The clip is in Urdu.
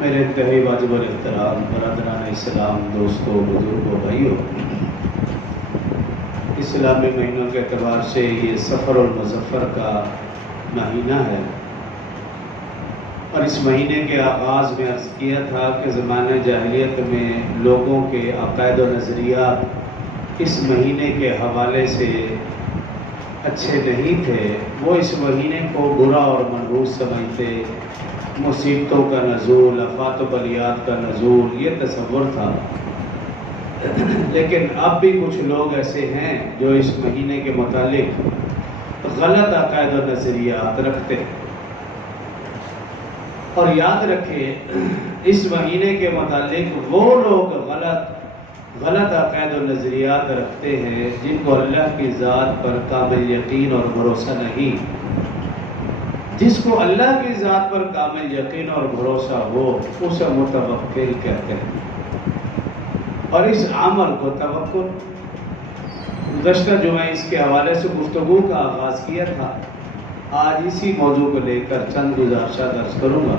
میرے انتہائی واجب الاحترام برادران اسلام، دوستوں، بزرگوں، بھائیوں، اسلامی مہینوں کے اعتبار سے یہ سفر المظفر کا مہینہ ہے، اور اس مہینے کے آغاز میں عرض کیا تھا کہ زمانہ جاہلیت میں لوگوں کے عقائد و نظریات اس مہینے کے حوالے سے اچھے نہیں تھے۔ وہ اس مہینے کو برا اور منحوس سمجھتے، مصیبتوں کا نزول، آفات و بلیات کا نزول، یہ تصور تھا۔ لیکن اب بھی کچھ لوگ ایسے ہیں جو اس مہینے کے متعلق غلط عقائد و نظریات رکھتے ہیں، اور یاد رکھیں اس مہینے کے متعلق وہ لوگ غلط عقائد و نظریات رکھتے ہیں جن کو اللہ کی ذات پر کامل یقین اور بھروسہ نہیں۔ جس کو اللہ کی ذات پر کامل یقین اور بھروسہ ہو اسے متوکل کہتے ہیں، اور اس عمل کو توکل، گزشتہ جمعہ اس کے حوالے سے گفتگو کا آغاز کیا تھا۔ آج اسی موضوع کو لے کر چند گزارشات عرض کروں گا۔